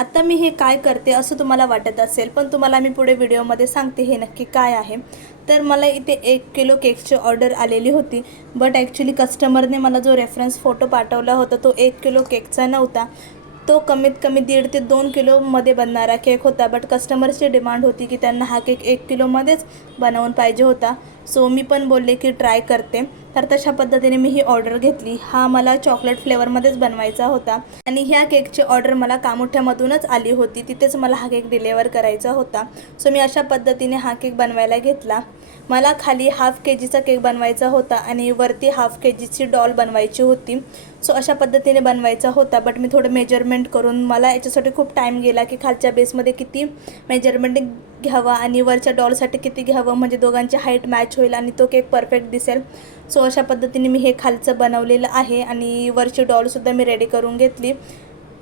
आता मी हे काय करते असं तुम्हाला वाटत असेल, पण तुम्हाला मी पुढे व्हिडिओमध्ये सांगते हे नक्की काय आहे. तर मला इथे 1 किलो केकची ऑर्डर आलेली होती, बट ॲक्च्युली कस्टमरने मला जो रेफरन्स फोटो पाठवला होता तो 1 किलो केकचा नव्हता. तो कमीत कमी 1.5 ते 2 किलोमध्ये बनणारा केक होता. बट कस्टमरची डिमांड होती की त्यांना हा केक 1 किलोमध्येच बनवून पाहिजे होता. सो मी पण बोलले की ट्राय करते. तर तशा पद्धतीने मी ही ऑर्डर घेतली. हा मला चॉकलेट फ्लेवरमध्येच बनवायचा होता आणि ह्या केकची ऑर्डर मला कामोठ्यामधूनच आली होती. तिथेच मला हा केक डिलेवर करायचा होता. सो मी अशा पद्धतीने हा केक बनवायला घेतला. मला खाली हाफ केजीचा केक बनवायचा होता आणि वरती हाफ केजीची डॉल बनवायची होती. सो अशा पद्धतीने बनवायचा होता. बट मी थोडं मेजरमेंट करून मला याच्यासाठी खूप टाईम गेला की खालच्या बेसमध्ये किती मेजरमेंट घ्यावा आणि वरच्या डॉलसाठी किती घ्यावं, म्हणजे दोघांची हाईट मॅच होईल आणि तो केक परफेक्ट दिसेल. सो अशा पद्धतीने मी हे खालचं बनवलेलं आहे आणि वरची डॉलसुद्धा मी रेडी करून घेतली.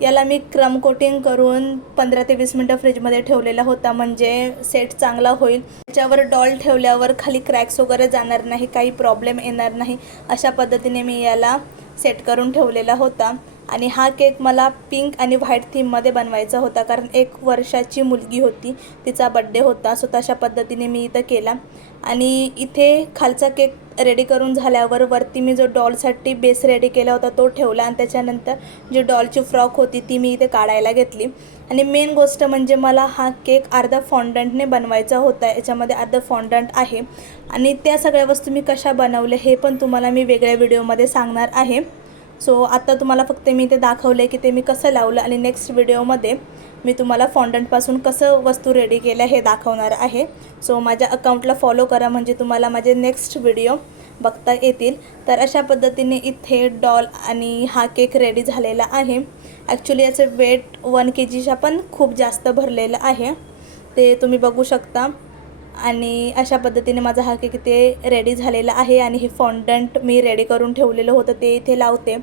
याला मी क्रम कोटिंग करून 15 ते 20 मिनटं फ्रीजमध्ये ठेवलेला होता, म्हणजे सेट चांगला होईल. त्याच्यावर डॉल ठेवल्यावर खाली क्रॅक्स वगैरे जाणार नाही, काही प्रॉब्लेम येणार नाही. अशा पद्धतीने मी याला सेट करून ठेवलेला होता. आणि हा केक मला पिंक आणि व्हाईट थीममध्ये बनवायचा होता, कारण 1 वर्षाची मुलगी होती, तिचा बड्डे होता. सो तशा पद्धतीने मी इथं केला. आणि इथे खालचा केक रेडी करून झाल्यावर वरती मी जो डॉलसाठी बेस रेडी केला होता तो ठेवला आणि त्याच्यानंतर जी डॉलची फ्रॉक होती ती मी इथे काढायला घेतली. आणि मेन गोष्ट म्हणजे मला हा केक अर्धा फॉन्डंटने बनवायचा होता. याच्यामध्ये अर्धा फॉन्डंट आहे आणि त्या सगळ्या वस्तू मी कशा बनवल्या हे पण तुम्हाला मी वेगळ्या व्हिडिओमध्ये सांगणार आहे. सो आता तुम्हाला फक्त मी ते दाखवले की ते मी कसं लावलं आणि नेक्स्ट व्हिडिओमध्ये मी तुम्हाला फॉन्डंटपासून कसं वस्तू रेडी केल्या हे दाखवणार आहे. सो माझ्या अकाउंटला फॉलो करा, म्हणजे तुम्हाला माझे नेक्स्ट व्हिडिओ बघता येतील. तर अशा पद्धतीने इथे डॉल आणि हा केक रेडी झालेला आहे. ॲक्च्युली याचं वेट 1 kgच्या पण खूप जास्त भरलेलं आहे, ते तुम्ही बघू शकता. आणि अशा पद्धतीने माझा हा केक इथे रेडी झालेला आहे. आणि हे फॉन्डंट मी रेडी करून ठेवलेलं होतं ते इथे लावते.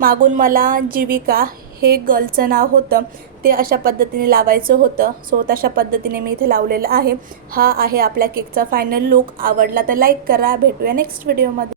मागून मला जीविका हे गर्लचं नाव होतं, ते अशा पद्धतीने लावायचं होतं. सो तशा पद्धतीने मी इथे लावलेलं आहे. हा आहे आपल्या केकचा फायनल लुक. आवडला तर लाईक करा. भेटूया नेक्स्ट व्हिडिओमध्ये.